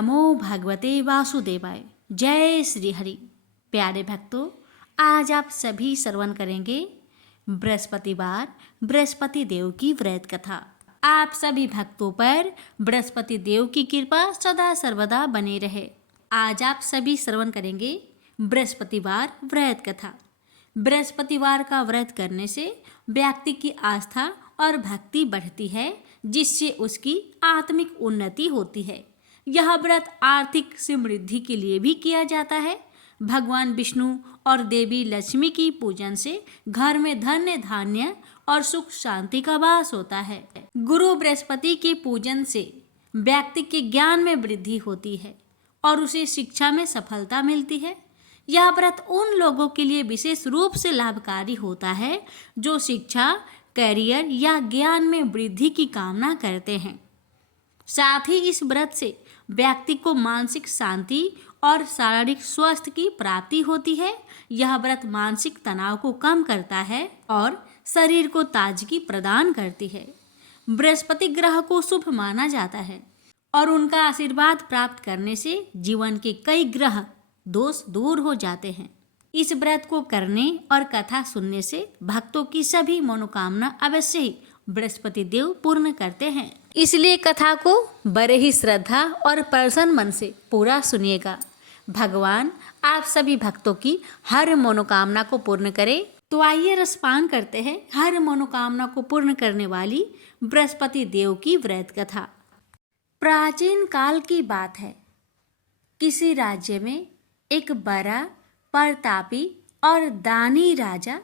नमो भगवते वासुदेवाय। जय श्री हरि। प्यारे भक्तों, आज आप सभी श्रवण करेंगे बृहस्पतिवार बृहस्पति देव की व्रत कथा। आप सभी भक्तों पर बृहस्पति देव की कृपा सदा सर्वदा बने रहे। आज आप सभी श्रवण करेंगे बृहस्पतिवार व्रत कथा। बृहस्पतिवार का व्रत करने से व्यक्ति की आस्था और भक्ति बढ़ती है, जिससे उसकी आत्मिक उन्नति होती है। यह व्रत आर्थिक समृद्धि के लिए भी किया जाता है। भगवान विष्णु और देवी लक्ष्मी की पूजन से घर में धन्य धान्य और सुख शांति का वास होता है। गुरु बृहस्पति के पूजन से व्यक्ति के ज्ञान में वृद्धि होती है और उसे शिक्षा में सफलता मिलती है। यह व्रत उन लोगों के लिए विशेष रूप से लाभकारी होता है जो शिक्षा, करियर या ज्ञान में वृद्धि की कामना करते हैं। साथ ही इस व्रत से व्यक्ति को मानसिक शांति और शारीरिक स्वास्थ्य की प्राप्ति होती है। यह व्रत मानसिक तनाव को कम करता है और शरीर को ताजगी प्रदान करती है। बृहस्पति ग्रह को शुभ माना जाता है और उनका आशीर्वाद प्राप्त करने से जीवन के कई ग्रह दोष दूर हो जाते हैं। इस व्रत को करने और कथा सुनने से भक्तों की सभी मनोकामना अवश्य ही बृहस्पति देव पूर्ण करते हैं। इसलिए कथा को बड़े ही श्रद्धा और प्रसन्न मन से पूरा सुनिएगा। भगवान आप सभी भक्तों की हर मनोकामना को पूर्ण करे। तो आइए रसपान करते हैं हर मनोकामना को पूर्ण करने वाली बृहस्पति देव की व्रत कथा। प्राचीन काल की बात है। किसी राज्य में एक बड़ा प्रतापी और दानी राजा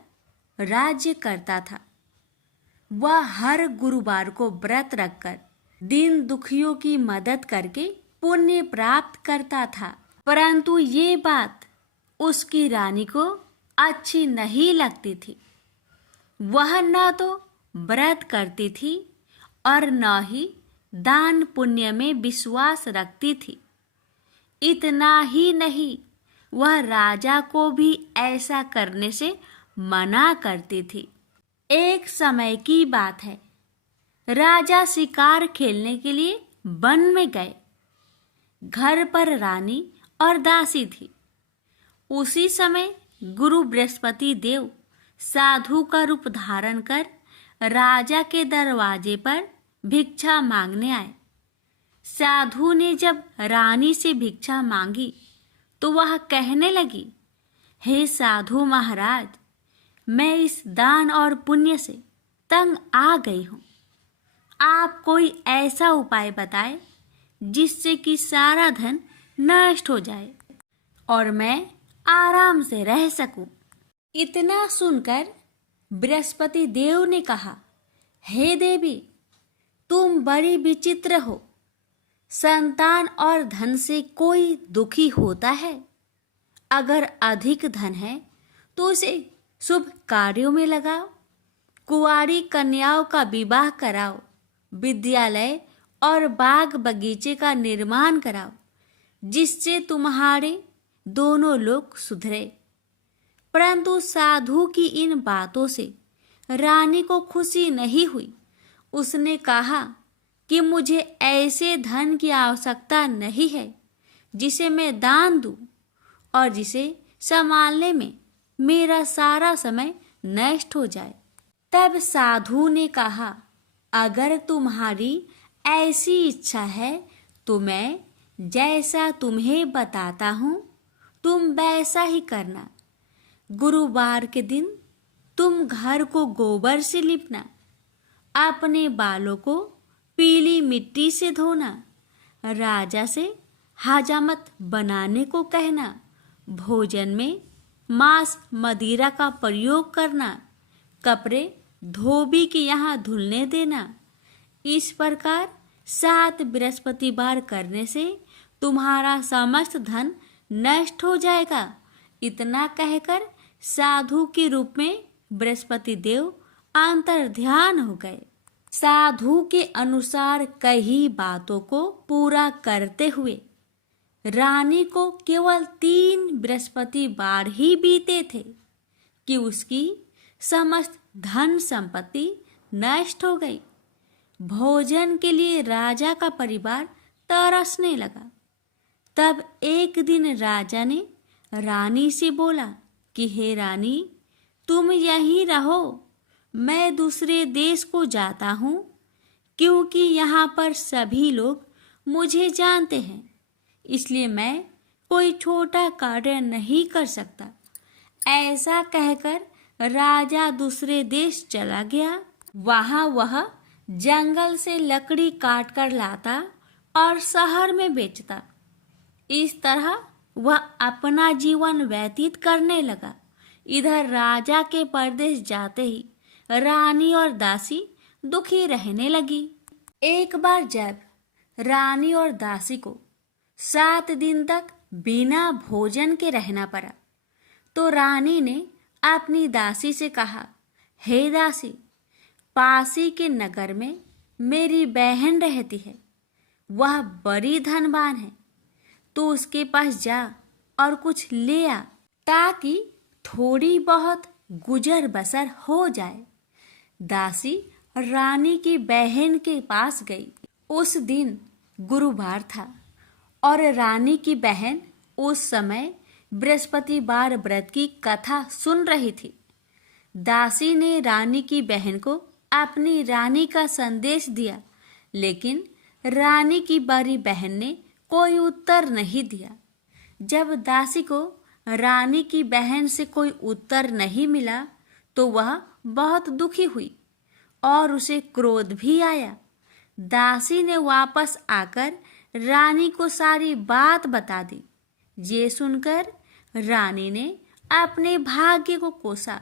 राज्य करता था। वह हर गुरुवार को व्रत रखकर दीन दुखियों की मदद करके पुण्य प्राप्त करता था। परंतु ये बात उसकी रानी को अच्छी नहीं लगती थी। वह न तो व्रत करती थी और न ही दान पुण्य में विश्वास रखती थी। इतना ही नहीं, वह राजा को भी ऐसा करने से मना करती थी। एक समय की बात है। राजा शिकार खेलने के लिए वन में गए। घर पर रानी और दासी थी। उसी समय गुरु बृहस्पति देव साधु का रूप धारण कर राजा के दरवाजे पर भिक्षा मांगने आए। साधु ने जब रानी से भिक्षा मांगी तो वह कहने लगी, हे साधु महाराज, मैं इस दान और पुण्य से तंग आ गई हूँ। आप कोई ऐसा उपाय बताएं जिससे कि सारा धन नष्ट हो जाए और मैं आराम से रह सकूं। इतना सुनकर बृहस्पति देव ने कहा, हे देवी, तुम बड़ी विचित्र हो। संतान और धन से कोई दुखी होता है। अगर अधिक धन है तो उसे शुभ कार्यों में लगाओ। कुंवारी कन्याओं का विवाह कराओ। विद्यालय और बाग बगीचे का निर्माण कराओ, जिससे तुम्हारे दोनों लोग सुधरे। परंतु साधु की इन बातों से रानी को खुशी नहीं हुई। उसने कहा कि मुझे ऐसे धन की आवश्यकता नहीं है जिसे मैं दान दूं और जिसे संभालने में मेरा सारा समय नष्ट हो जाए। तब साधु ने कहा, अगर तुम्हारी ऐसी इच्छा है तो मैं जैसा तुम्हें बताता हूँ तुम वैसा ही करना। गुरुवार के दिन तुम घर को गोबर से लिपना, अपने बालों को पीली मिट्टी से धोना, राजा से हजामत बनाने को कहना, भोजन में मांस मदिरा का प्रयोग करना, कपड़े धोबी के यहाँ धुलने देना। इस प्रकार 7 बृहस्पतिवार करने से तुम्हारा समस्त धन नष्ट हो जाएगा। इतना कहकर साधु के रूप में बृहस्पति देव अंतर्ध्यान हो गए। साधु के अनुसार कई बातों को पूरा करते हुए रानी को केवल 3 बृहस्पतिवार ही बीते थे कि उसकी समस्त धन संपत्ति नष्ट हो गई। भोजन के लिए राजा का परिवार तरसने लगा। तब एक दिन राजा ने रानी से बोला कि हे रानी, तुम यहीं रहो, मैं दूसरे देश को जाता हूँ, क्योंकि यहाँ पर सभी लोग मुझे जानते हैं, इसलिए मैं कोई छोटा कार्य नहीं कर सकता। ऐसा कहकर राजा दूसरे देश चला गया। वहाँ वह जंगल से लकड़ी काट कर लाता और शहर में बेचता। इस तरह वह अपना जीवन व्यतीत करने लगा। इधर राजा के परदेश जाते ही रानी और दासी दुखी रहने लगी। एक बार जब रानी और दासी को 7 दिन तक बिना भोजन के रहना पड़ा, तो रानी ने अपनी दासी से कहा, हे दासी, पासी के नगर में मेरी बहन रहती है, वह बड़ी धनवान है, तो उसके पास जा और कुछ ले आ, ताकि थोड़ी बहुत गुजर बसर हो जाए। दासी रानी की बहन के पास गई। उस दिन गुरुवार था और रानी की बहन उस समय बृहस्पतिवार व्रत की कथा सुन रही थी। दासी ने रानी की बहन को अपनी रानी का संदेश दिया, लेकिन रानी की बड़ी बहन ने कोई उत्तर नहीं दिया। जब दासी को रानी की बहन से कोई उत्तर नहीं मिला, तो वह बहुत दुखी हुई और उसे क्रोध भी आया। दासी ने वापस आकर रानी को सारी बात बता दी। ये सुनकर रानी ने अपने भाग्य को कोसा।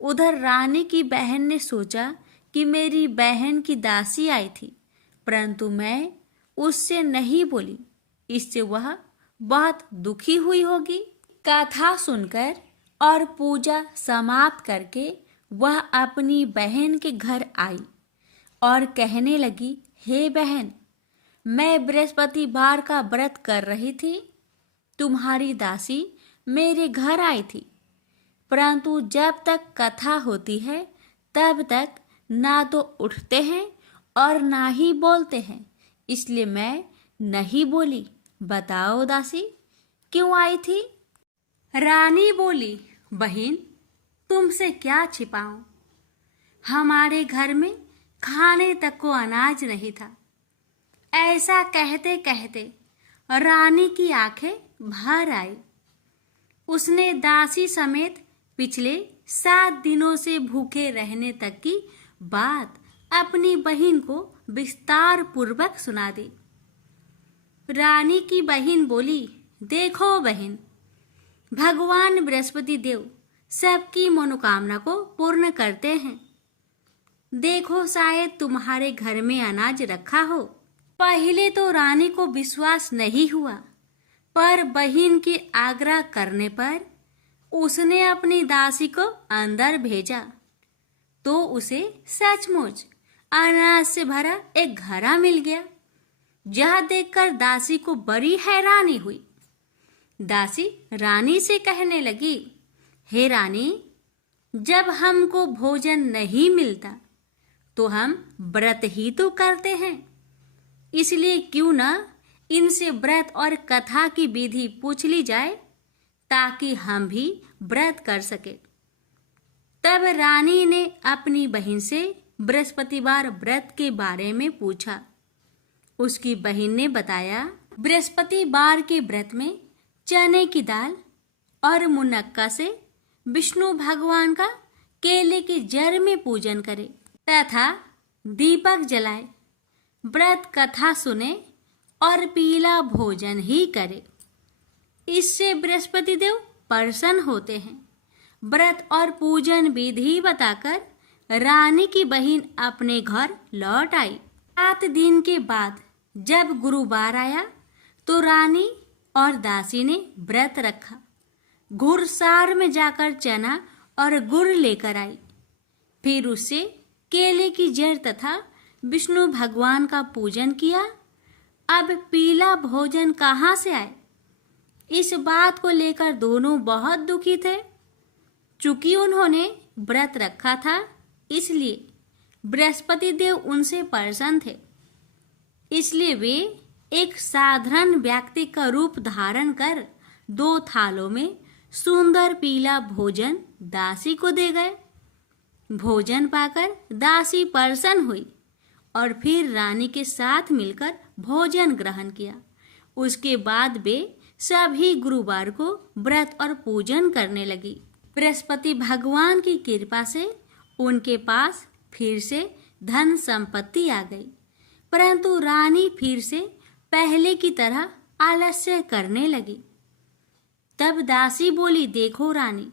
उधर रानी की बहन ने सोचा कि मेरी बहन की दासी आई थी, परंतु मैं उससे नहीं बोली, इससे वह बहुत दुखी हुई होगी। कथा सुनकर और पूजा समाप्त करके वह अपनी बहन के घर आई और कहने लगी, हे बहन, मैं बृहस्पतिवार का व्रत कर रही थी, तुम्हारी दासी मेरे घर आई थी, परंतु जब तक कथा होती है तब तक ना तो उठते हैं और ना ही बोलते हैं, इसलिए मैं नहीं बोली। बताओ दासी, क्यों आई थी? रानी बोली, बहन, तुमसे क्या छिपाऊं, हमारे घर में खाने तक को अनाज नहीं था। ऐसा कहते कहते रानी की आंखें भर आई। उसने दासी समेत पिछले 7 दिनों से भूखे रहने तक की बात अपनी बहन को विस्तार पूर्वक सुना दी। रानी की बहन बोली, देखो बहन, भगवान बृहस्पति देव सबकी मनोकामना को पूर्ण करते हैं। देखो, शायद तुम्हारे घर में अनाज रखा हो। पहले तो रानी को विश्वास नहीं हुआ, पर बहन के आग्रह करने पर उसने अपनी दासी को अंदर भेजा, तो उसे सचमुच अनाज से भरा एक घड़ा मिल गया। यह देखकर दासी को बड़ी हैरानी हुई। दासी रानी से कहने लगी, हे रानी, जब हमको भोजन नहीं मिलता तो हम व्रत ही तो करते हैं, इसलिए क्यों ना इनसे व्रत और कथा की विधि पूछ ली जाए, ताकि हम भी व्रत कर सके। तब रानी ने अपनी बहन से बृहस्पतिवार व्रत के बारे में पूछा। उसकी बहन ने बताया, बृहस्पतिवार के व्रत में चने की दाल और मुनक्का से विष्णु भगवान का केले के जड़ में पूजन करे तथा दीपक जलाए, व्रत कथा सुने और पीला भोजन ही करे। इससे बृहस्पति देव प्रसन्न होते हैं। व्रत और पूजन विधि बताकर रानी की बहन अपने घर लौट आई। 7 दिन के बाद जब गुरुवार आया तो रानी और दासी ने व्रत रखा। घुड़सार में जाकर चना और गुड़ लेकर आई। फिर उससे केले की जड़ तथा विष्णु भगवान का पूजन किया। अब पीला भोजन कहाँ से आए, इस बात को लेकर दोनों बहुत दुखी थे। चूंकि उन्होंने व्रत रखा था, इसलिए बृहस्पति देव उनसे प्रसन्न थे, इसलिए वे एक साधारण व्यक्ति का रूप धारण कर 2 थालों में सुंदर पीला भोजन दासी को दे गए। भोजन पाकर दासी प्रसन्न हुई और फिर रानी के साथ मिलकर भोजन ग्रहण किया। उसके बाद वे सभी गुरुवार को व्रत और पूजन करने लगी। बृहस्पति भगवान की कृपा से उनके पास फिर से धन संपत्ति आ गई, परंतु रानी फिर से पहले की तरह आलस्य करने लगी। तब दासी बोली, देखो रानी,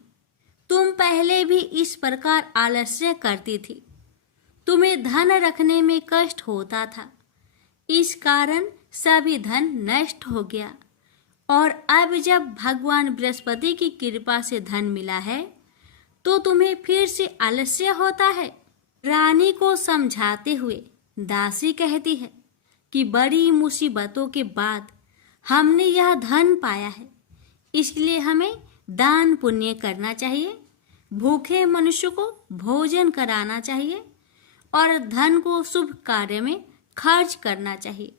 तुम पहले भी इस प्रकार आलस्य करती थी। तुम्हें धन रखने में कष्ट होता था, इस कारण सभी धन नष्ट हो गया, और अब जब भगवान बृहस्पति की कृपा से धन मिला है तो तुम्हें फिर से आलस्य होता है। रानी को समझाते हुए दासी कहती है कि बड़ी मुसीबतों के बाद हमने यह धन पाया है, इसलिए हमें दान पुण्य करना चाहिए, भूखे मनुष्य को भोजन कराना चाहिए और धन को शुभ कार्य में खर्च करना चाहिए,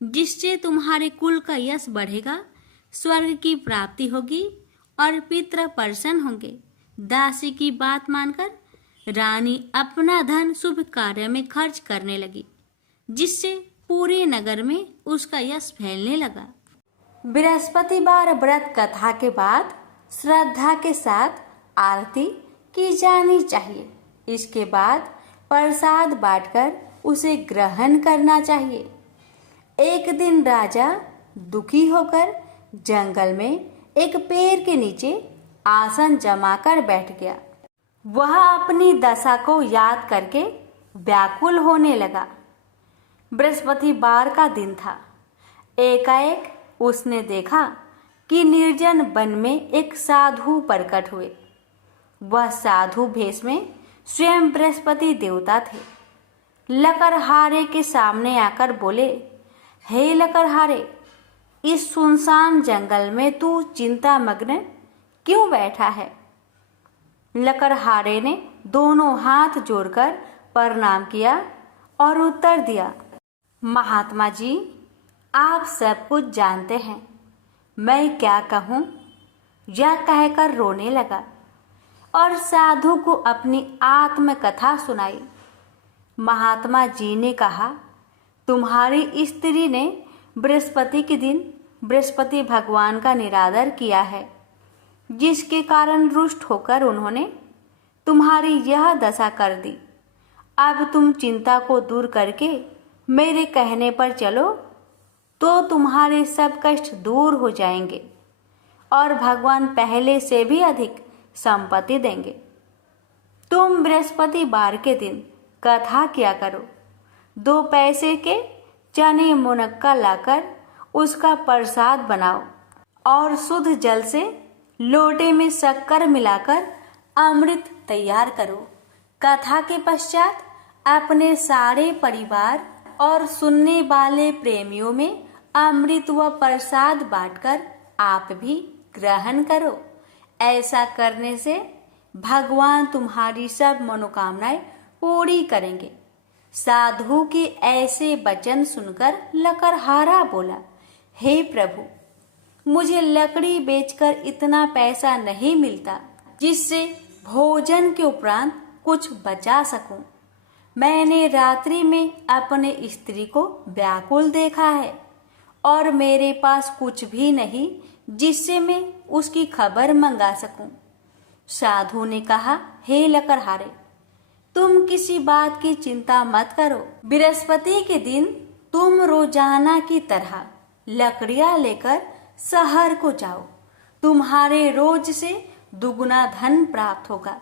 जिससे तुम्हारे कुल का यश बढ़ेगा, स्वर्ग की प्राप्ति होगी और पितृ प्रसन्न होंगे। दासी की बात मानकर रानी अपना धन शुभ कार्य में खर्च करने लगी, जिससे पूरे नगर में उसका यश फैलने लगा। बृहस्पतिवार व्रत कथा के बाद श्रद्धा के साथ आरती की जानी चाहिए। इसके बाद प्रसाद बांटकर उसे ग्रहण करना चाहिए। एक दिन राजा दुखी होकर जंगल में एक पेड़ के नीचे आसन जमाकर बैठ गया। वह अपनी दशा को याद करके व्याकुल होने लगा। बृहस्पतिवार का दिन था। एकाएक उसने देखा कि निर्जन वन में एक साधु प्रकट हुए। वह साधु भेष में स्वयं बृहस्पति देवता थे। लकड़हारे के सामने आकर बोले, हे लकड़हारे, इस सुनसान जंगल में तू चिंता मग्न क्यों बैठा है? लकड़हारे ने दोनों हाथ जोड़कर प्रणाम किया और उत्तर दिया, महात्मा जी, आप सब कुछ जानते हैं, मैं क्या कहूँ? यह कहकर रोने लगा और साधु को अपनी आत्मकथा सुनाई। महात्मा जी ने कहा, तुम्हारी स्त्री ने बृहस्पति के दिन बृहस्पति भगवान का निरादर किया है, जिसके कारण रुष्ट होकर उन्होंने तुम्हारी यह दशा कर दी। अब तुम चिंता को दूर करके मेरे कहने पर चलो तो तुम्हारे सब कष्ट दूर हो जाएंगे और भगवान पहले से भी अधिक संपत्ति देंगे। तुम बृहस्पतिवार के दिन कथा किया करो। 2 पैसे के चने मुनक्का लाकर उसका प्रसाद बनाओ और शुद्ध जल से लोटे में शक्कर मिलाकर अमृत तैयार करो। कथा के पश्चात अपने सारे परिवार और सुनने वाले प्रेमियों में अमृत व प्रसाद बांटकर आप भी ग्रहण करो। ऐसा करने से भगवान तुम्हारी सब मनोकामनाएं पूरी करेंगे। साधु के ऐसे वचन सुनकर लकड़हारा बोला, हे प्रभु, मुझे लकड़ी बेचकर इतना पैसा नहीं मिलता जिससे भोजन के उपरांत कुछ बचा सकूं। मैंने रात्रि में अपने स्त्री को व्याकुल देखा है और मेरे पास कुछ भी नहीं जिससे मैं उसकी खबर मंगा सकूं। साधु ने कहा, हे लकड़हारे, तुम किसी बात की चिंता मत करो। बृहस्पति के दिन तुम रोजाना की तरह लकड़ियां लेकर शहर को जाओ। तुम्हारे रोज से दुगुना धन प्राप्त होगा,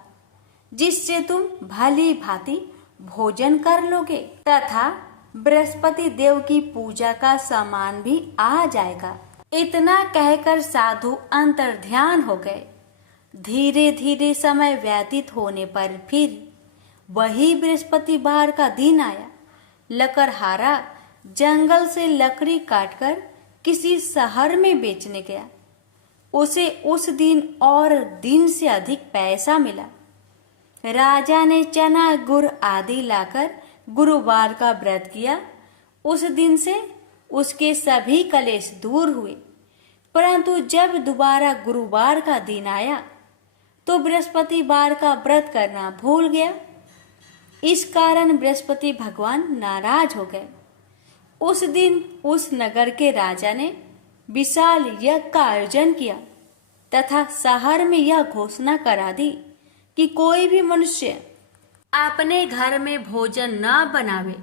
जिससे तुम भली भांति भोजन कर लोगे तथा बृहस्पति देव की पूजा का सामान भी आ जाएगा। इतना कहकर साधु अंतर्ध्यान हो गए। धीरे धीरे समय व्यतीत होने पर फिर वही बृहस्पतिवार का दिन आया। लकड़हारा जंगल से लकड़ी काटकर किसी शहर में बेचने गया। उसे उस दिन और दिन से अधिक पैसा मिला। राजा ने चना गुड़ आदि लाकर गुरुवार का व्रत किया। उस दिन से उसके सभी कलेश दूर हुए। परंतु जब दोबारा गुरुवार का दिन आया तो बृहस्पतिवार का व्रत करना भूल गया। इस कारण बृहस्पति भगवान नाराज हो गए। उस दिन उस नगर के राजा ने विशाल यज्ञ का आयोजन किया तथा शहर में यह घोषणा करा दी कि कोई भी मनुष्य अपने घर में भोजन न बनावे,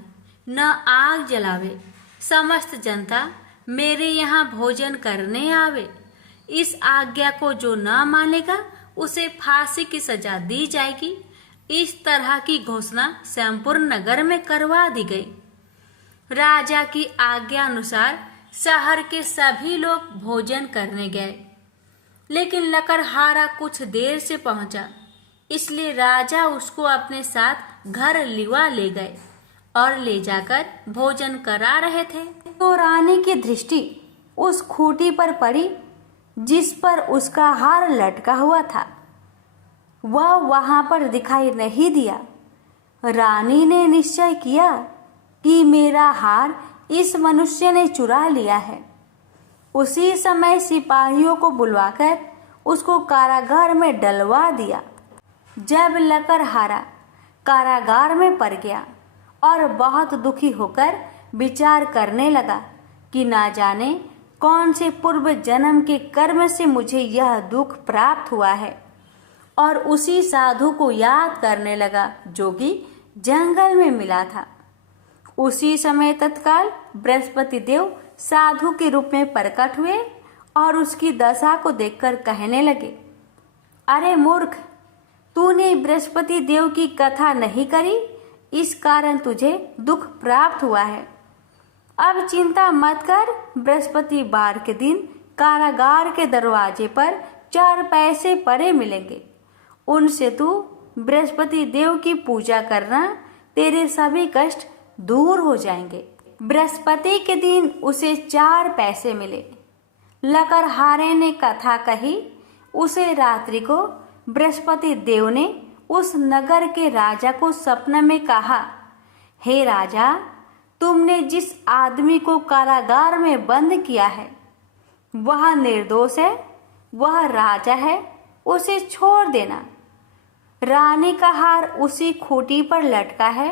न आग जलावे। समस्त जनता मेरे यहाँ भोजन करने आवे। इस आज्ञा को जो न मानेगा उसे फांसी की सजा दी जाएगी। इस तरह की घोषणा संपूर्ण नगर में करवा दी गई। राजा की आज्ञा अनुसार शहर के सभी लोग भोजन करने गए, लेकिन लकड़हारा कुछ देर से पहुंचा, इसलिए राजा उसको अपने साथ घर लिवा ले गए और ले जाकर भोजन करा रहे थे। तो रानी की दृष्टि उस खूंटी पर पड़ी जिस पर उसका हार लटका हुआ था। वह वहां पर दिखाई नहीं दिया। रानी ने निश्चय किया कि मेरा हार इस मनुष्य ने चुरा लिया है। उसी समय सिपाहियों को बुलवाकर उसको कारागार में डलवा दिया। जब लकड़हारा कारागार में पड़ गया और बहुत दुखी होकर विचार करने लगा कि ना जाने कौन से पूर्व जन्म के कर्म से मुझे यह दुख प्राप्त हुआ है, और उसी साधु को याद करने लगा जो कि जंगल में मिला था। उसी समय तत्काल बृहस्पति देव साधु के रूप में प्रकट हुए और उसकी दशा को देखकर कहने लगे, अरे मूर्ख, तूने बृहस्पति देव की कथा नहीं करी, इस कारण तुझे दुख प्राप्त हुआ है। अब चिंता मत कर। बृहस्पतिवार के दिन कारागार के दरवाजे पर 4 पैसे पड़े मिलेंगे। उनसे तू बृहस्पति देव की पूजा करना, तेरे सभी कष्ट दूर हो जाएंगे। बृहस्पति के दिन उसे 4 पैसे मिले। लकड़हारे ने कथा कही। उसे रात्रि को बृहस्पति देव ने उस नगर के राजा को सपने में कहा, हे राजा, तुमने जिस आदमी को कारागार में बंद किया है वह निर्दोष है, वह राजा है, उसे छोड़ देना। रानी का हार उसी खूंटी पर लटका है।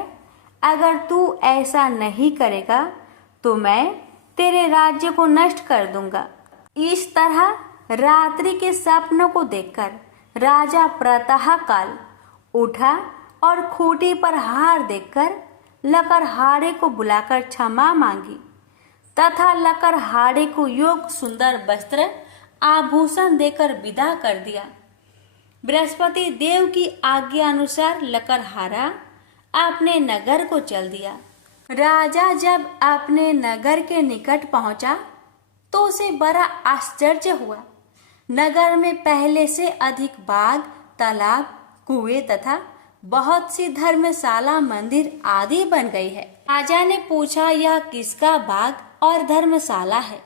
अगर तू ऐसा नहीं करेगा तो मैं तेरे राज्य को नष्ट कर दूंगा। इस तरह रात्रि के सपनों को देखकर राजा प्रातः काल उठा और खूंटी पर हार देखकर लकड़हारे को बुलाकर क्षमा मांगी तथा लकड़हारे को योग्य सुंदर वस्त्र आभूषण देकर विदा कर दिया। बृहस्पति देव की आज्ञा अनुसार लकड़हारा अपने नगर को चल दिया। राजा जब अपने नगर के निकट पहुंचा तो उसे बड़ा आश्चर्य हुआ। नगर में पहले से अधिक बाग, तालाब, कुएं तथा बहुत सी धर्मशाला, मंदिर आदि बन गई है। राजा ने पूछा, यह किसका बाग और धर्मशाला है?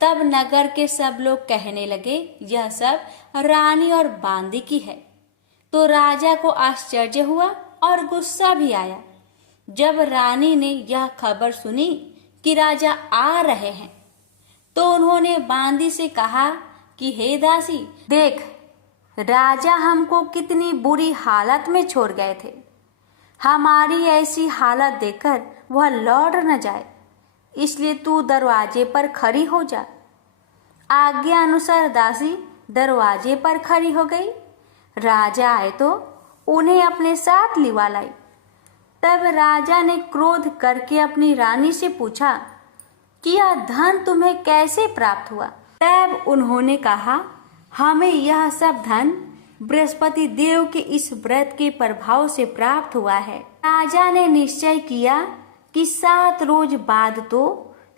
तब नगर के सब लोग कहने लगे, यह सब रानी और बांदी की है। तो राजा को आश्चर्य हुआ और गुस्सा भी आया। जब रानी ने यह खबर सुनी कि राजा आ रहे हैं तो उन्होंने बांदी से कहा कि हे दासी, देख, राजा हमको कितनी बुरी हालत में छोड़ गए थे। हमारी ऐसी हालत देखकर वह लौट न जाए, इसलिए तू दरवाजे पर खड़ी हो जा। आज्ञा अनुसार दासी दरवाजे पर खड़ी हो गई। राजा आए तो उन्हें अपने साथ लिवा लाई। तब राजा ने क्रोध करके अपनी रानी से पूछा कि यह धन तुम्हें कैसे प्राप्त हुआ? तब उन्होंने कहा, हमें यह सब धन बृहस्पति देव के इस व्रत के प्रभाव से प्राप्त हुआ है। राजा ने निश्चय किया कि 7 रोज बाद तो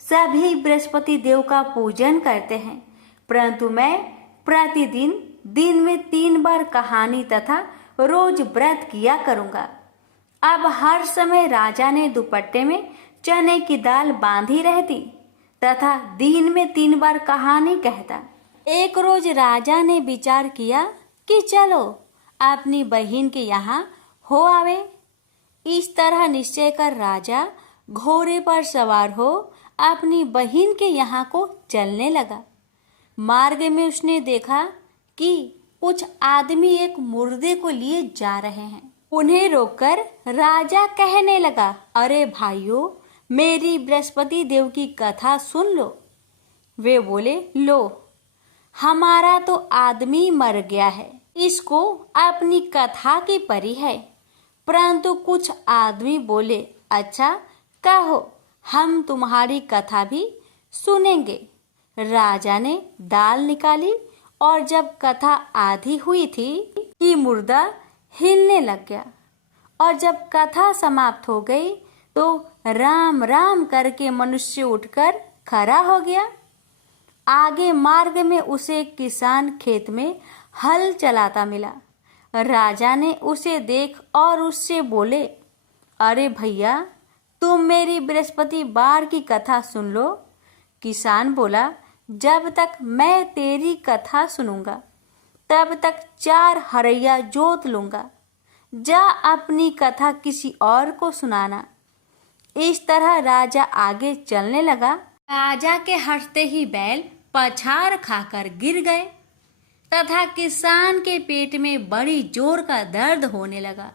सभी बृहस्पति देव का पूजन करते हैं, परंतु मैं प्रतिदिन दिन में 3 बार कहानी तथा रोज व्रत किया करूंगा। अब हर समय राजा ने दुपट्टे में चने की दाल बांधी रहती तथा दिन में 3 बार कहानी कहता। एक रोज राजा ने विचार किया कि चलो अपनी बहन के यहाँ हो आवे। इस तरह निश्चय कर राजा घोड़े पर सवार हो अपनी बहन के यहाँ को चलने लगा। मार्ग में उसने देखा कि कुछ आदमी एक मुर्दे को लिए जा रहे हैं। उन्हें रोककर राजा कहने लगा, अरे भाइयों, मेरी बृहस्पति देव की कथा सुन लो। वे बोले, लो, हमारा तो आदमी मर गया है, इसको अपनी कथा की परी है। परंतु कुछ आदमी बोले, अच्छा कहो, हम तुम्हारी कथा भी सुनेंगे। राजा ने दाल निकाली और जब कथा आधी हुई थी कि मुर्दा हिलने लग गया, और जब कथा समाप्त हो गई तो राम राम करके मनुष्य उठकर खड़ा हो गया। आगे मार्ग में उसे किसान खेत में हल चलाता मिला। राजा ने उसे देख और उससे बोले, अरे भैया, तुम मेरी बृहस्पतिवार की कथा सुन लो। किसान बोला, जब तक मैं तेरी कथा सुनूंगा तब तक 4 हरैया जोत लूंगा। जा अपनी कथा किसी और को सुनाना। इस तरह राजा आगे चलने लगा। राजा के हटते ही बैल पछाड़ खाकर गिर गए तथा किसान के पेट में बड़ी जोर का दर्द होने लगा।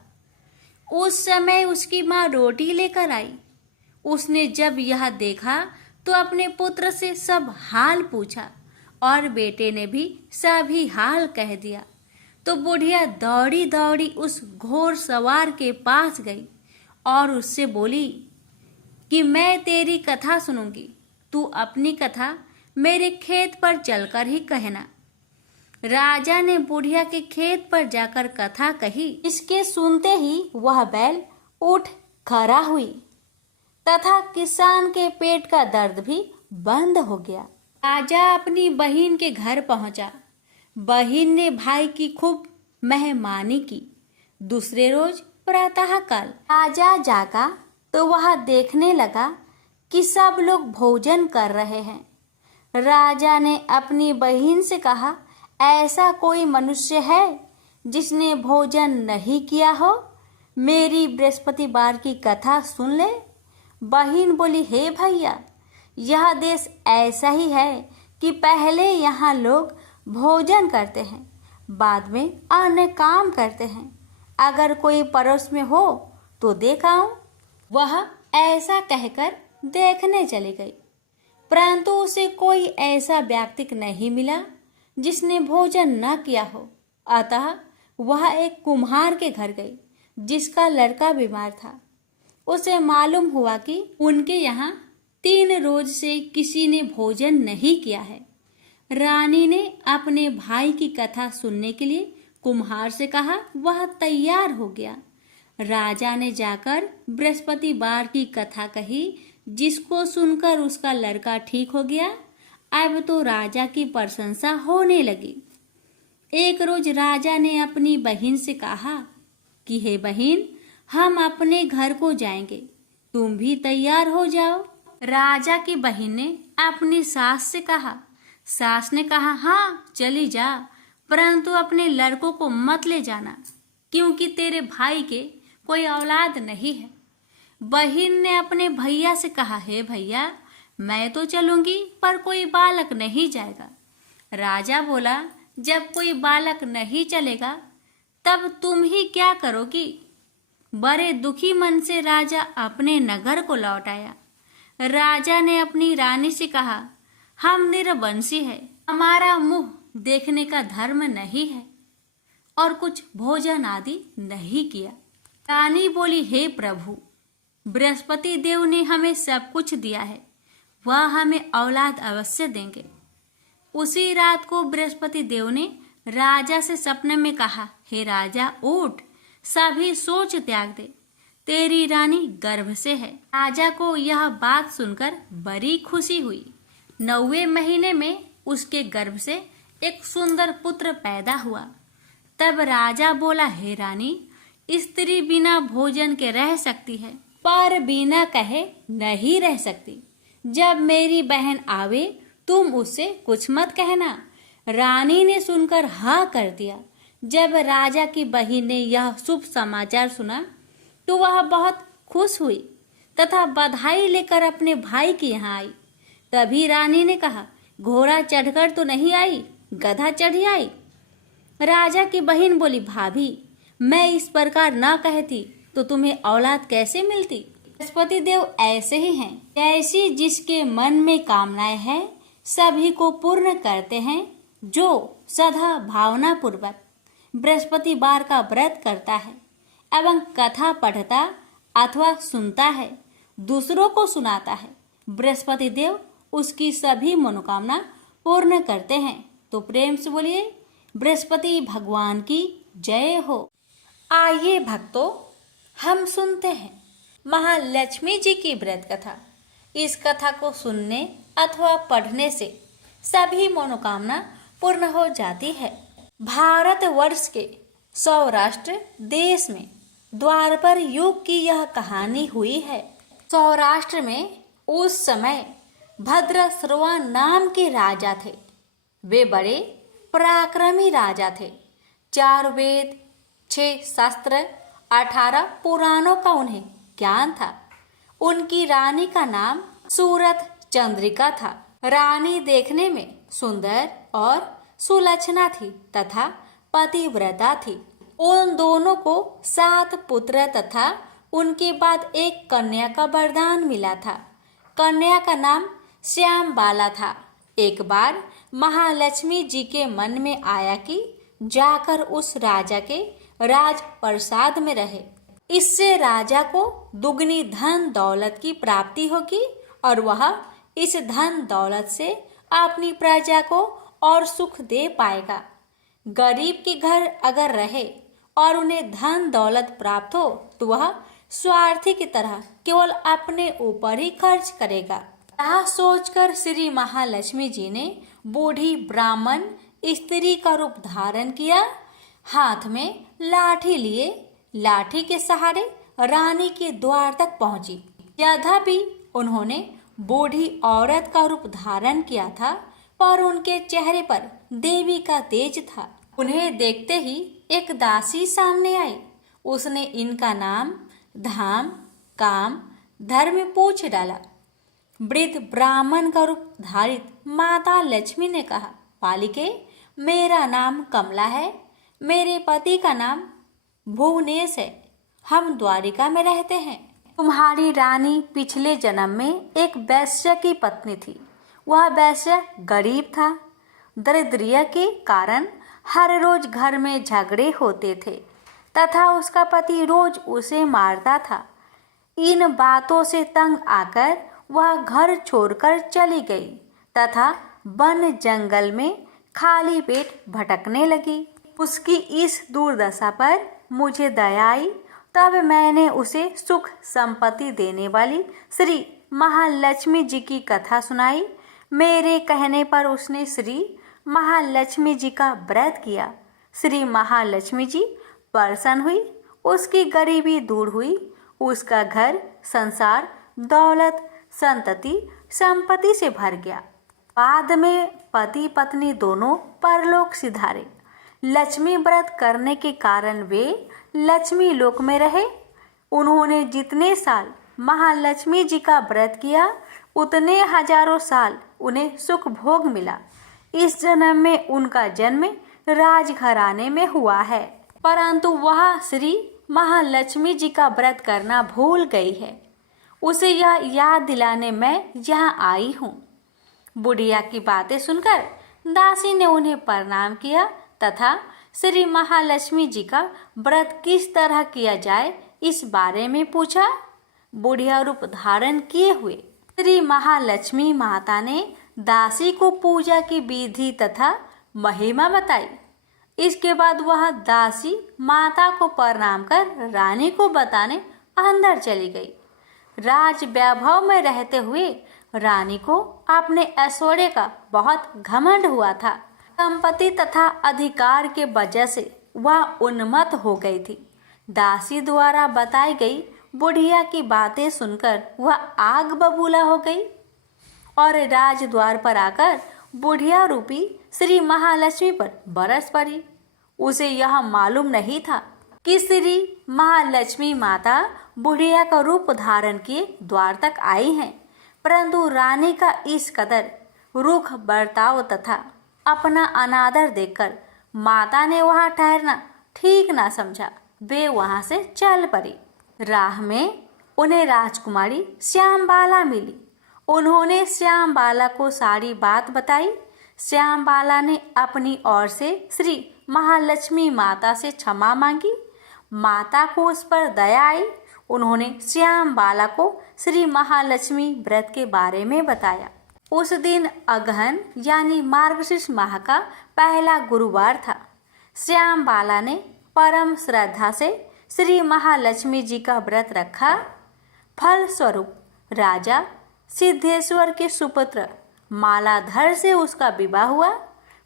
उस समय उसकी माँ रोटी लेकर आई। उसने जब यह देखा तो अपने पुत्र से सब हाल पूछा और बेटे ने भी सभी हाल कह दिया। तो बुढ़िया दौड़ी दौड़ी उस घोड़ सवार के पास गई और उससे बोली कि मैं तेरी कथा सुनूंगी, तू अपनी कथा मेरे खेत पर चलकर ही कहना। राजा ने बुढ़िया के खेत पर जाकर कथा कही। इसके सुनते ही वह बैल उठ खड़ा हुई तथा किसान के पेट का दर्द भी बंद हो गया। राजा अपनी बहन के घर पहुंचा। बहन ने भाई की खूब मेहमानी की। दूसरे रोज प्रातःकाल राजा जागा तो वह देखने लगा कि सब लोग भोजन कर रहे हैं। राजा ने अपनी बहन से कहा, ऐसा कोई मनुष्य है जिसने भोजन नहीं किया हो? मेरी बृहस्पतिवार की कथा सुन ले। बहन बोली, हे भैया, यह देश ऐसा ही है कि पहले यहाँ लोग भोजन करते हैं, बाद में अन्य काम करते हैं। अगर कोई पड़ोस में हो तो देख आऊं। वह ऐसा कहकर देखने चली गई, परंतु उसे कोई ऐसा व्यक्ति नहीं मिला जिसने भोजन न किया हो। अतः वह एक कुम्हार के घर गई जिसका लड़का बीमार था। उसे मालूम हुआ कि उनके यहाँ 3 रोज से किसी ने भोजन नहीं किया है। रानी ने अपने भाई की कथा सुनने के लिए कुम्हार से कहा। वह तैयार हो गया। राजा ने जाकर बृहस्पतिवार की कथा कही, जिसको सुनकर उसका लड़का ठीक हो गया। अब तो राजा की प्रशंसा होने लगी। एक रोज राजा ने अपनी बहन से कहा कि हे बहन, हम अपने घर को जाएंगे, तुम भी तैयार हो जाओ। राजा की बहन ने अपनी सास से कहा। सास ने कहा, हाँ चली जा, परंतु अपने लड़कों को मत ले जाना, क्योंकि तेरे भाई के कोई औलाद नहीं है। बहन ने अपने भैया से कहा, हे भैया, मैं तो चलूंगी पर कोई बालक नहीं जाएगा। राजा बोला, जब कोई बालक नहीं चलेगा तब तुम ही क्या करोगी? बड़े दुखी मन से राजा अपने नगर को लौट आया। राजा ने अपनी रानी से कहा, हम निरवंशी है, हमारा मुंह देखने का धर्म नहीं है और कुछ भोजन आदि नहीं किया। रानी बोली, हे प्रभु, बृहस्पति देव ने हमें सब कुछ दिया है, वह हमें औलाद अवश्य देंगे। उसी रात को बृहस्पति देव ने राजा से सपने में कहा, हे राजा, उठ, सभी सोच त्याग दे, तेरी रानी गर्भ से है। राजा को यह बात सुनकर बड़ी खुशी हुई। 9वें महीने में उसके गर्भ से एक सुंदर पुत्र पैदा हुआ। तब राजा बोला, हे रानी, स्त्री बिना भोजन के रह सकती है, पर बिना कहे नहीं रह सकती। जब मेरी बहन आवे तुम उससे कुछ मत कहना। रानी ने सुनकर हाँ कर दिया। जब राजा की बहन ने यह शुभ समाचार सुना तो वह बहुत खुश हुई। तथा बधाई लेकर अपने भाई के यहाँ आई। तभी रानी ने कहा, घोड़ा चढ़कर तो नहीं आई, गधा चढ़ी आई। राजा की बहन बोली, भाभी मैं इस प्रकार न कहती तो तुम्हें औलाद कैसे मिलती। बृहस्पति देव ऐसे ही हैं, ऐसी जिसके मन में कामनाएं हैं सभी को पूर्ण करते हैं। जो सदा भावना पूर्वक बृहस्पतिवार का व्रत करता है एवं कथा पढ़ता अथवा सुनता है, दूसरों को सुनाता है, बृहस्पति देव उसकी सभी मनोकामना पूर्ण करते हैं। तो प्रेम से बोलिए बृहस्पति भगवान की जय हो। आइए भक्तों, हम सुनते हैं महालक्ष्मी जी की व्रत कथा। इस कथा को सुनने अथवा पढ़ने से सभी मनोकामना पूर्ण हो जाती है। भारत वर्ष के सौराष्ट्र देश में द्वापर युग की यह कहानी हुई है। सौराष्ट्र में उस समय भद्रश्रवा नाम के राजा थे। वे बड़े पराक्रमी राजा थे। 4 वेद, 6 शास्त्र, 18 पुराणों का उन्हें ज्ञान था। उनकी रानी का नाम सूरत चंद्रिका था। रानी देखने में सुंदर और सुलक्षणा थी तथा पतिव्रता थी। उन दोनों को 7 पुत्र तथा उनके बाद एक कन्या का वरदान मिला था। कन्या का नाम श्याम बाला था। एक बार महालक्ष्मी जी के मन में आया कि जाकर उस राजा के राज प्रसाद में रहे। इससे राजा को दुगनी धन दौलत की प्राप्ति होगी और वह इस धन दौलत से अपनी प्रजा को और सुख दे पाएगा। गरीब के घर अगर रहे और उन्हें धन दौलत प्राप्त हो तो वह स्वार्थी की तरह केवल अपने ऊपर ही खर्च करेगा। यह सोचकर श्री महालक्ष्मी जी ने बूढ़ी ब्राह्मण स्त्री का रूप धारण किया। हाथ में लाठी लिए लाठी के सहारे रानी के द्वार तक पहुंची। यद्यपि उन्होंने बूढ़ी औरत का रूप धारण किया था, पर उनके चेहरे पर देवी का तेज था। उन्हें देखते ही एक दासी सामने आई। उसने इनका नाम, धाम, काम, धर्म पूछ डाला। वृद्ध ब्राह्मण का रूप धारित माता लक्ष्मी ने कहा, पालिके मेरा नाम कमला है, मेरे पति का नाम भुवनेश है, हम द्वारिका में रहते हैं। तुम्हारी रानी पिछले जन्म में एक वैश्य की पत्नी थी। वह वैश्य गरीब था। दरिद्रता के कारण हर रोज घर में झगड़े होते थे तथा उसका पति रोज उसे मारता था। इन बातों से तंग आकर वह घर छोड़कर चली गई तथा वन जंगल में खाली पेट भटकने लगी। उसकी इस दुर्दशा पर मुझे दया आई, तब मैंने उसे सुख संपत्ति देने वाली श्री महालक्ष्मी जी की कथा सुनाई। मेरे कहने पर उसने श्री महालक्ष्मी जी का व्रत किया। श्री महालक्ष्मी जी प्रसन्न हुई, उसकी गरीबी दूर हुई, उसका घर संसार दौलत संतति संपत्ति से भर गया। बाद में पति पत्नी दोनों परलोक सिधारे। लक्ष्मी व्रत करने के कारण वे लक्ष्मी लोक में रहे। उन्होंने जितने साल महालक्ष्मी जी का व्रत किया उतने हजारों साल उन्हें सुख भोग मिला। इस जन्म में उनका जन्म राजघराने में हुआ है, परंतु वह श्री महालक्ष्मी जी का व्रत करना भूल गई है। उसे यह याद दिलाने मैं यहाँ आई हूँ। बुढ़िया की बातें सुनकर दासी ने उन्हें प्रणाम किया तथा श्री महालक्ष्मी जी का व्रत किस तरह किया जाए इस बारे में पूछा। बुढ़िया रूप धारण किए हुए श्री महालक्ष्मी माता ने दासी को पूजा की विधि तथा महिमा बताई। इसके बाद वह दासी माता को प्रणाम कर रानी को बताने अंदर चली गई। राज वैभव में रहते हुए रानी को अपने ऐश्वर्य का बहुत घमंड हुआ था। संपत्ति तथा अधिकार के वजह से वह उन्मत्त हो गई थी। दासी द्वारा बताई गई बुढ़िया की बातें सुनकर वह आग बबूला हो गई और राजद्वार पर आकर बुढ़िया रूपी श्री महालक्ष्मी पर बरस पड़ी। उसे यह मालूम नहीं था कि श्री महालक्ष्मी माता बुढ़िया का रूप धारण किए द्वार तक आई हैं, परंतु रानी का इस कदर रूख बर्ताव तथा अपना अनादर देखकर माता ने वहां ठहरना ठीक ना समझा। वे वहां से चल पड़ी। राह में उन्हें राजकुमारी श्यामबाला मिली। उन्होंने श्यामबाला को सारी बात बताई। श्यामबाला ने अपनी ओर से श्री महालक्ष्मी माता से क्षमा मांगी। माता को उस पर दया आई। उन्होंने श्यामबाला को श्री महालक्ष्मी व्रत के बारे में बताया। उस दिन अगहन यानी मार्गशीर्ष माह का पहला गुरुवार था। श्यामबाला ने परम श्रद्धा से श्री महालक्ष्मी जी का व्रत रखा। फल स्वरूप राजा सिद्धेश्वर के सुपुत्र मालाधर से उसका विवाह हुआ।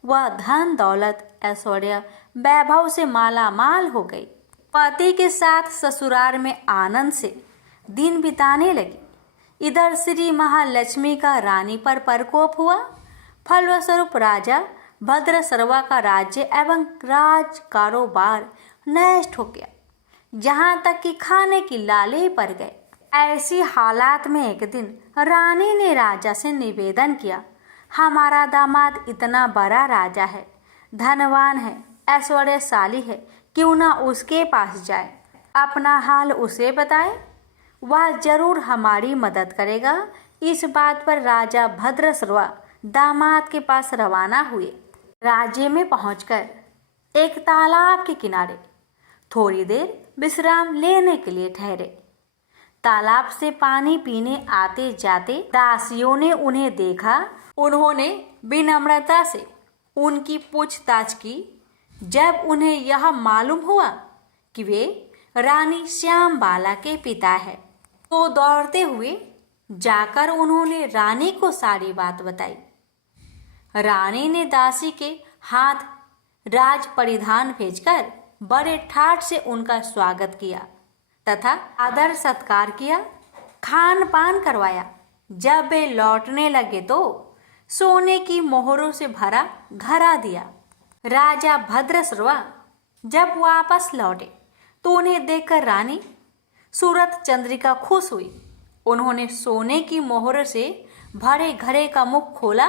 वह धन दौलत ऐश्वर्य वैभव से माला माल हो गई। पति के साथ ससुराल में आनंद से दिन बिताने लगी। इधर श्री महालक्ष्मी का रानी पर प्रकोप हुआ। फलस्वरूप राजा भद्रसर्वा का राज्य एवं राज कारोबार नष्ट हो गया, यहाँ तक कि खाने की लाले पड़ गए। ऐसी हालात में एक दिन रानी ने राजा से निवेदन किया, हमारा दामाद इतना बड़ा राजा है, धनवान है, ऐश्वर्यशाली है, क्यों ना उसके पास जाए, अपना हाल उसे बताए, वह जरूर हमारी मदद करेगा। इस बात पर राजा भद्रसर्वा दामाद के पास रवाना हुए। राज्य में पहुंचकर एक तालाब के किनारे थोड़ी देर विश्राम लेने के लिए ठहरे। तालाब से पानी पीने आते जाते दासियों ने उन्हें देखा। उन्होंने विनम्रता से उनकी पूछताछ की। जब उन्हें यह मालूम हुआ कि वे रानी श्यामबाला के पिता है, तो दौड़ते हुए जाकर उन्होंने रानी को सारी बात बताई। रानी ने दासी के हाथ राज परिधान भेजकर बड़े ठाट से उनका स्वागत किया तथा आदर सत्कार किया, खान पान करवाया। जब वे लौटने लगे तो सोने की मोहरों से भरा घड़ा दिया। राजा भद्रसर्वा जब वापस लौटे तो उन्हें देखकर रानी सूरत चंद्रिका खुश हुई। उन्होंने सोने की मोहर से भरे घड़े का मुख खोला,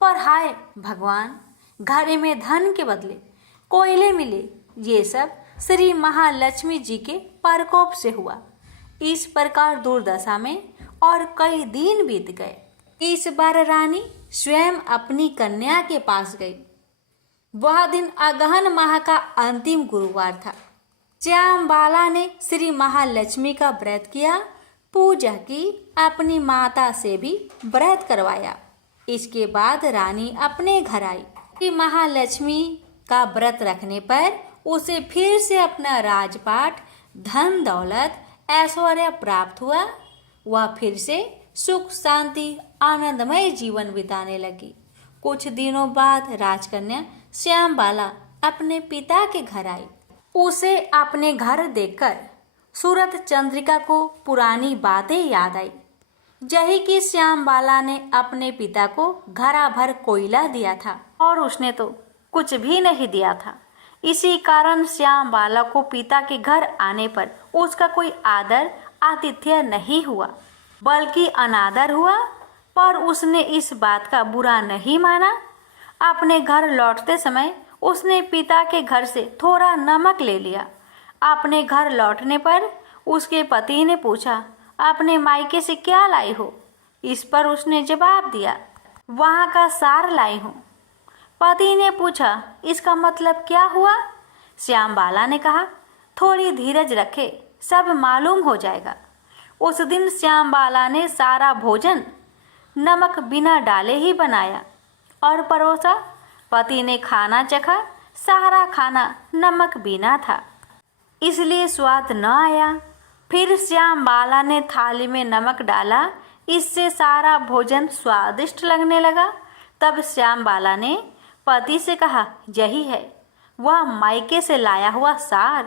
पर हाय भगवान, घड़े में धन के बदले कोयले मिले। ये सब श्री महालक्ष्मी जी के प्रकोप से हुआ। इस प्रकार दुर्दशा में और कई दिन बीत गए। इस बार रानी स्वयं अपनी कन्या के पास गई। वह दिन अगहन माह का अंतिम गुरुवार था। श्यामबाला ने श्री महालक्ष्मी का व्रत किया, पूजा की, अपनी माता से भी व्रत करवाया। इसके बाद रानी अपने घर आई। श्री महालक्ष्मी का व्रत रखने पर उसे फिर से अपना राजपाट, धन दौलत, ऐश्वर्य प्राप्त हुआ। वह फिर से सुख शांति आनंदमय जीवन बिताने लगी। कुछ दिनों बाद राजकन्या श्यामबाला अपने पिता के घर आई। उसे अपने घर देखकर सूरत चंद्रिका को पुरानी बातें याद आई। यही कि श्यामबाला ने अपने पिता को घड़ा भर कोयला दिया था और उसने तो कुछ भी नहीं दिया था। इसी कारण श्यामबाला को पिता के घर आने पर उसका कोई आदर आतिथ्य नहीं हुआ, बल्कि अनादर हुआ। पर उसने इस बात का बुरा नहीं माना। अपने घर लौटते समय उसने पिता के घर से थोड़ा नमक ले लिया। अपने घर लौटने पर उसके पति ने पूछा, अपने मायके से क्या लाई हो? इस पर उसने जवाब दिया, वहाँ का सार लाई हूँ। पति ने पूछा, इसका मतलब क्या हुआ? श्यामबाला ने कहा, थोड़ी धीरज रखे, सब मालूम हो जाएगा। उस दिन श्यामबाला ने सारा भोजन नमक बिना डाले ही बनाया और परोसा। पति ने खाना चखा, सारा खाना नमक बिना था, इसलिए स्वाद न आया। फिर श्यामबाला ने थाली में नमक डाला, इससे सारा भोजन स्वादिष्ट लगने लगा। तब श्यामबाला ने पति से कहा, यही है वह मायके से लाया हुआ सार।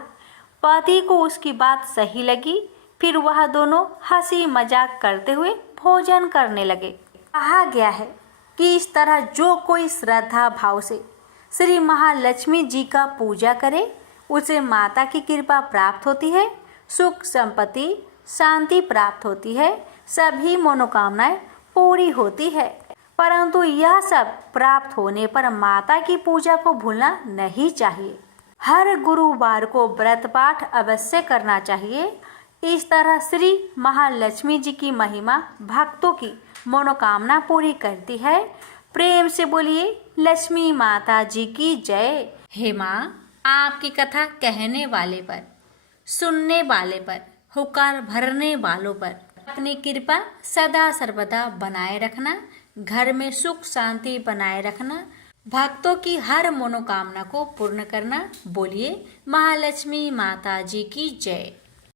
पति को उसकी बात सही लगी। फिर वह दोनों हंसी मजाक करते हुए भोजन करने लगे। कहा गया है कि इस तरह जो कोई श्रद्धा भाव से श्री महालक्ष्मी जी का पूजा करे, उसे माता की कृपा प्राप्त होती है। सुख संपत्ति शांति प्राप्त होती है, सभी मनोकामनाएं पूरी होती है। परंतु यह सब प्राप्त होने पर माता की पूजा को भूलना नहीं चाहिए। हर गुरुवार को व्रत पाठ अवश्य करना चाहिए। इस तरह श्री महालक्ष्मी जी की महिमा भक्तों की मनोकामना पूरी करती है। प्रेम से बोलिए लक्ष्मी माता जी की जय। हे माँ, आपकी कथा कहने वाले पर, सुनने वाले पर, हुकार भरने वालों पर अपनी कृपा सदा सर्वदा बनाए रखना, घर में सुख शांति बनाए रखना, भक्तों की हर मनोकामना को पूर्ण करना। बोलिए महालक्ष्मी माता जी की जय।